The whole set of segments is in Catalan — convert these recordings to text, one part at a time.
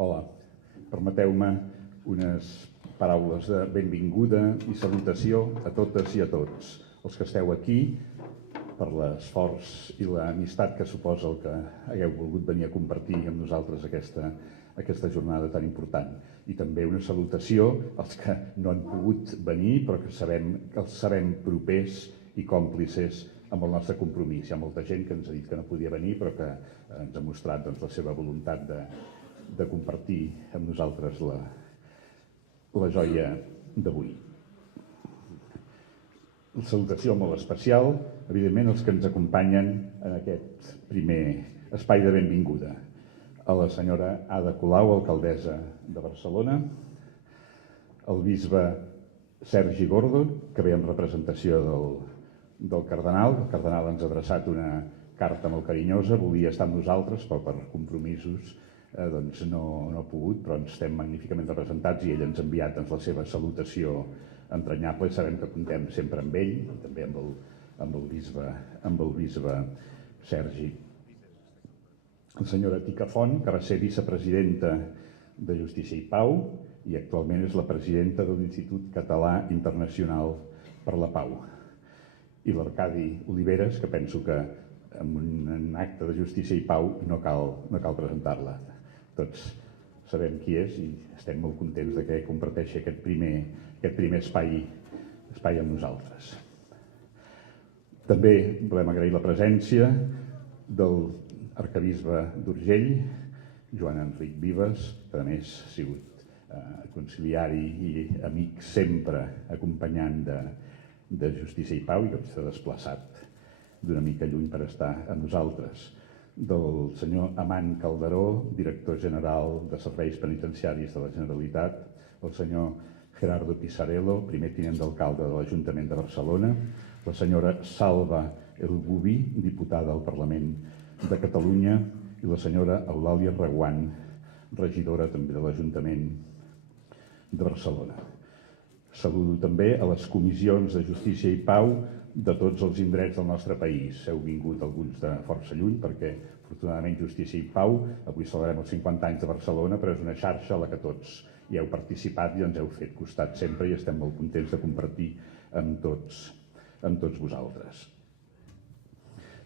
Hola, permeteu-me unes paraules de benvinguda i salutació a totes i a tots els que esteu aquí per l'esforç i l'amistat que suposa el que hagueu volgut venir a compartir amb nosaltres aquesta jornada tan important. I també una salutació als que no han pogut venir però que els sabem propers i còmplices amb el nostre compromís. Hi ha molta gent que ens ha dit que no podia venir però que ens ha mostrat la seva voluntat de compartir amb nosaltres la joia d'avui. Una salutació molt especial, evidentment, als que ens acompanyen en aquest primer espai de benvinguda. A la senyora Ada Colau, alcaldessa de Barcelona, al bisbe Sergi Gordo, que ve en representació del cardenal. El cardenal ens ha adreçat una carta molt carinyosa, volia estar amb nosaltres, però per compromisos no ha pogut, però estem magníficament representats i ell ens ha enviat la seva salutació entranyable i sabem que comptem sempre amb ell i també amb el bisbe Sergi. La senyora Tica Font, que va ser vicepresidenta de Justícia i Pau i actualment és la presidenta de l'Institut Català Internacional per la Pau. I l'Arcadi Oliveres, que penso que en un acte de Justícia i Pau no cal presentar-la. Tots sabem qui és i estem molt contents que comparteixi aquest primer espai amb nosaltres. També volem agrair la presència del arquebisbe d'Urgell, Joan Enric Vives, que a més ha sigut conciliari i amic sempre acompanyant de Justícia i Pau i que s'ha desplaçat d'una mica lluny per estar amb nosaltres. Del senyor Amant Calderó, director general de Serveis Penitenciaris de la Generalitat, el senyor Gerardo Pisarello, primer tinent d'alcalde de l'Ajuntament de Barcelona, la senyora Salva Elgubi, diputada al Parlament de Catalunya, i la senyora Eulàlia Reguant, regidora també de l'Ajuntament de Barcelona. Saludo també a les comissions de Justícia i Pau de tots els indrets del nostre país. Heu vingut alguns de força lluny perquè, afortunadament, Justícia i Pau, avui celebrem els 50 anys de Barcelona, però és una xarxa a la que tots hi heu participat i ens heu fet costat sempre i estem molt contents de compartir amb tots vosaltres.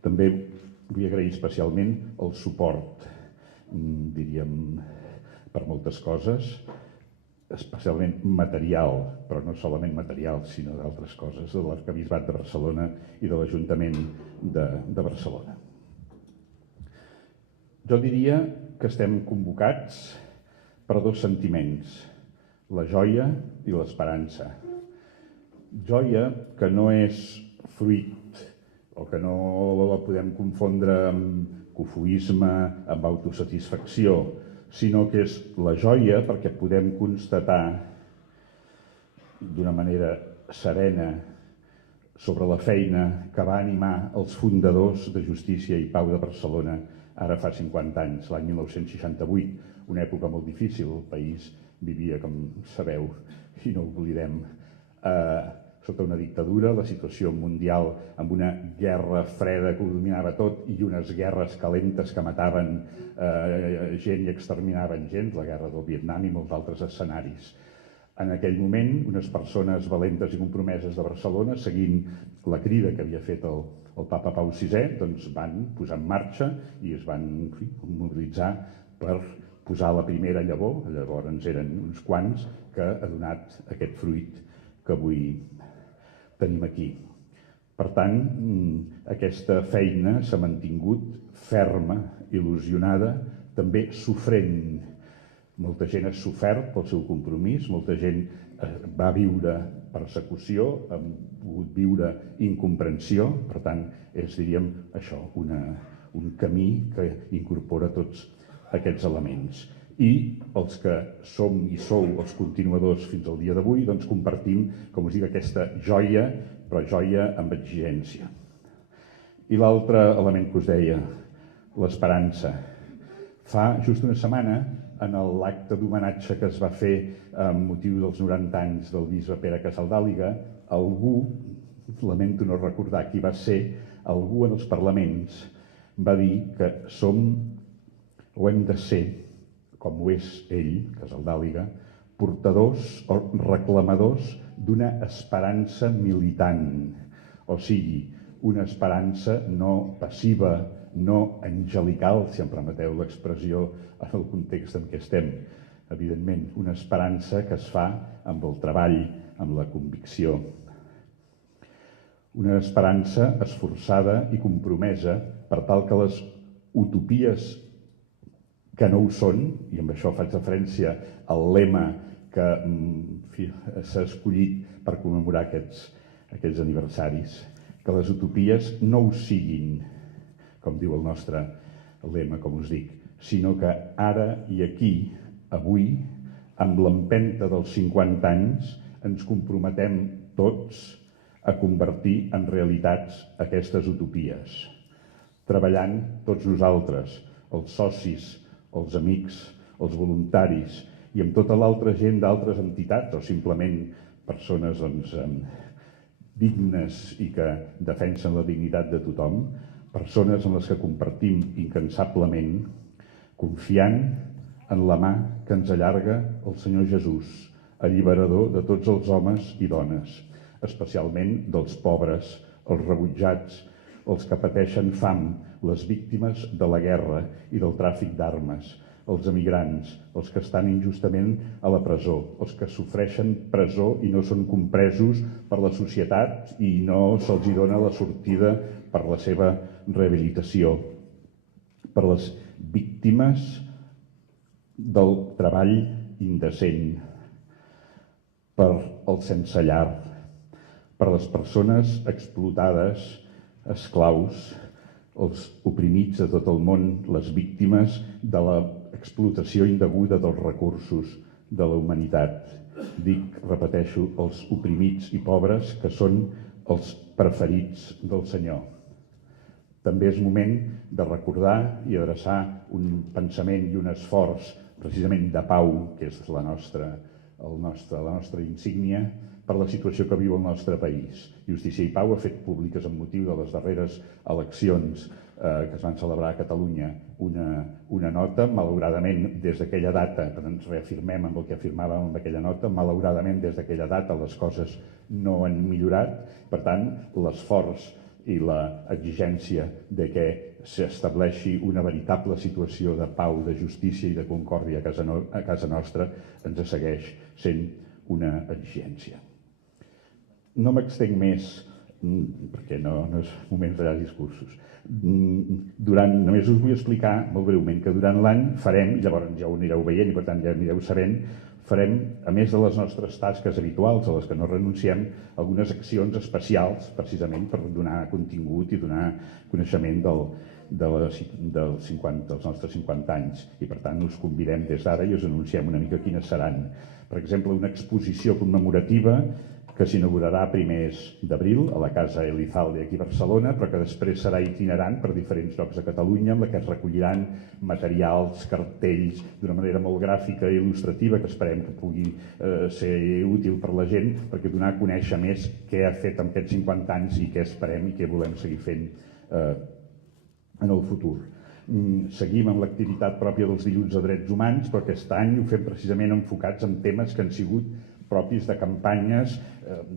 També vull agrair especialment el suport, diríem, per moltes coses, especialment material, però no solament material, sinó d'altres coses, de l'Arquebisbat de Barcelona i de l'Ajuntament de Barcelona. Jo diria que estem convocats per dos sentiments, la joia i l'esperança. Joia que no és fruit o que no la podem confondre amb cofoisme, amb autosatisfacció, sinó que és la joia perquè podem constatar d'una manera serena sobre la feina que va animar els fundadors de Justícia i Pau de Barcelona ara fa 50 anys, l'any 1968, una època molt difícil. El país vivia, com sabeu, i no ho oblidem, sota una dictadura, la situació mundial amb una guerra freda que ho dominava tot i unes guerres calentes que mataven gent i exterminaven gent, la guerra del Vietnam i molts altres escenaris. En aquell moment, unes persones valentes i compromeses de Barcelona, seguint la crida que havia fet el papa Pau VI, doncs van posar en marxa i es van mobilitzar per posar la primera llavor, llavors eren uns quants, que ha donat aquest fruit que avui tenim aquí. Per tant, aquesta feina s'ha mantingut ferma, il·lusionada, també sofrent. Molta gent ha sofert pel seu compromís, molta gent va viure persecució, ha pogut viure incomprensió, per tant, és, diríem, això, un camí que incorpora tots aquests elements. I els que som i sou els continuadors fins al dia d'avui, doncs compartim, com us dic, aquesta joia, però joia amb exigència. I l'altre element que us deia, l'esperança. Fa just una setmana, en l'acte d'homenatge que es va fer amb motiu dels 90 anys del bisbe Pere Casaldàliga, algú, lamento no recordar qui va ser, algú en els parlaments va dir que som o hem de ser com ho és ell, Casaldàliga, portadors o reclamadors d'una esperança militant, o sigui, una esperança no passiva, no angelical, si em permeteu l'expressió en el context en què estem. Evidentment, una esperança que es fa amb el treball, amb la convicció. Una esperança esforçada i compromesa per tal que les utopies que no ho són, i amb això faig referència al lema que s'ha escollit per commemorar aquests aniversaris, que les utopies no ho siguin, com diu el nostre lema, com us dic, sinó que ara i aquí, avui, amb l'empenta dels 50 anys, ens comprometem tots a convertir en realitats aquestes utopies, treballant tots nosaltres, els socis, els amics, els voluntaris i amb tota l'altra gent d'altres entitats o simplement persones dignes i que defensen la dignitat de tothom, persones amb les que compartim incansablement, confiant en la mà que ens allarga el Senyor Jesús, alliberador de tots els homes i dones, especialment dels pobres, els rebutjats, els que pateixen fam, les víctimes de la guerra i del tràfic d'armes, els emigrants, els que estan injustament a la presó, els que sofreixen presó i no són compresos per la societat i no se'ls dona la sortida per la seva rehabilitació, per les víctimes del treball indecent, per els sense llar, per les persones explotades, esclaus, els oprimits de tot el món, les víctimes de l'explotació indeguda dels recursos de la humanitat. Dic, repeteixo, els oprimits i pobres que són els preferits del Senyor. També és moment de recordar i adreçar un pensament i un esforç precisament de pau, que és la nostra insígnia, per la situació que viu el nostre país. Justícia i Pau ha fet públiques amb motiu de les darreres eleccions que es van celebrar a Catalunya una nota, malauradament des d'aquella data, però ens reafirmem amb el que afirmàvem amb aquella nota, malauradament des d'aquella data les coses no han millorat, per tant l'esforç i l'exigència de que s'estableixi una veritable situació de pau, de justícia i de concòrdia a casa nostra ens segueix sent una exigència. No m'extenc més, perquè no és moment de llargs discursos. Només us vull explicar molt breument que durant l'any farem, i llavors ja ho anireu veient i per tant ja anireu sabent, farem, a més de les nostres tasques habituals, a les que no renunciem, algunes accions especials, precisament per donar contingut i donar coneixement dels nostres 50 anys. I per tant us convidem des d'ara i us anunciem una mica quines seran. Per exemple, una exposició commemorativa que s'inaugurarà a primers d'abril a la Casa Elizalde aquí a Barcelona, però que després serà itinerant per diferents llocs de Catalunya, en la que es recolliran materials, cartells, d'una manera molt gràfica i il·lustrativa, que esperem que pugui ser útil per la gent, perquè donar a conèixer més què ha fet en aquests 50 anys i què esperem i què volem seguir fent en el futur. Seguim amb l'activitat pròpia dels dilluns de drets humans, però aquest any ho fem precisament enfocats en temes que han sigut propis de campanyes,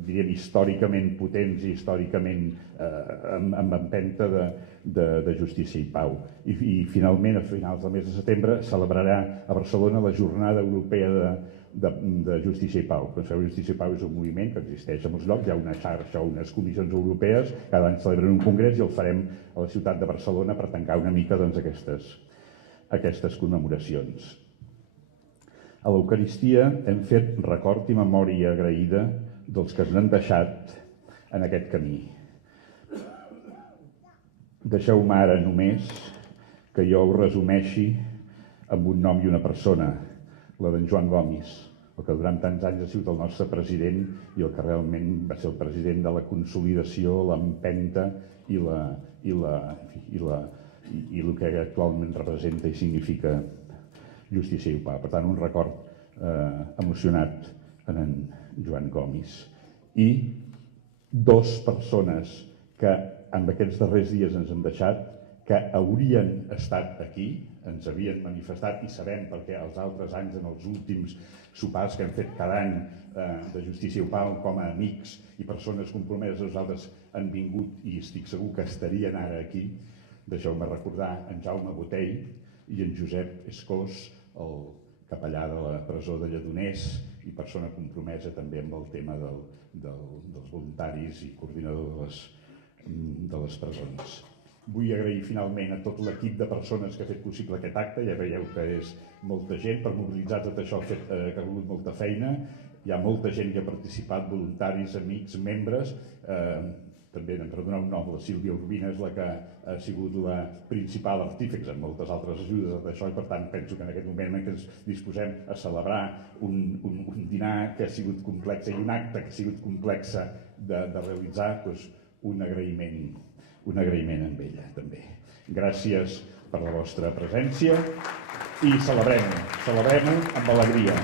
diríem, històricament potents i històricament amb empenta de justícia i pau. I finalment, a finals del mes de setembre, celebrarà a Barcelona la Jornada Europea de Justícia i Pau. Com sabeu, Justícia i Pau és un moviment que existeix a molts llocs, hi ha una xarxa o unes comissions europees, cada any celebren un congrés i el farem a la ciutat de Barcelona per tancar una mica aquestes commemoracions. A l'Eucaristia hem fet record i memòria agraïda dels que ens han deixat en aquest camí. Deixeu-me ara només que jo ho resumeixi amb un nom i una persona, la d'en Joan Gomis, el que durant tants anys ha sigut el nostre president i el que realment va ser el president de la consolidació, l'empenta i el que actualment representa i significa justícia i pau. Per tant, un record emocionat en en Joan Gomis. I dues persones que en aquests darrers dies ens han deixat, que haurien estat aquí, ens havien manifestat, i sabem perquè els altres anys, en els últims sopars que hem fet cada any de Justícia i Pau, com a amics i persones compromeses, nosaltres han vingut i estic segur que estarien ara aquí. Deixeu-me recordar en Jaume Botell i en Josep Escós, el capellà de la presó de Lledoners i persona compromesa també amb el tema dels voluntaris i coordinador de les presons. Vull agrair finalment a tot l'equip de persones que ha fet possible aquest acte. Ja veieu que és molta gent. Per mobilitzar tot això que ha hagut molta feina. Hi ha molta gent que ha participat, voluntaris, amics, membres. També per donar un nom, la Sílvia Urbina és la que ha sigut la principal artífex en moltes altres ajudes d'això, i per tant penso que en aquest moment en què ens disposem a celebrar un dinar que ha sigut complex i un acte que ha sigut complex de realitzar, doncs un agraïment amb ella també. Gràcies per la vostra presència i celebrem-ho amb alegria.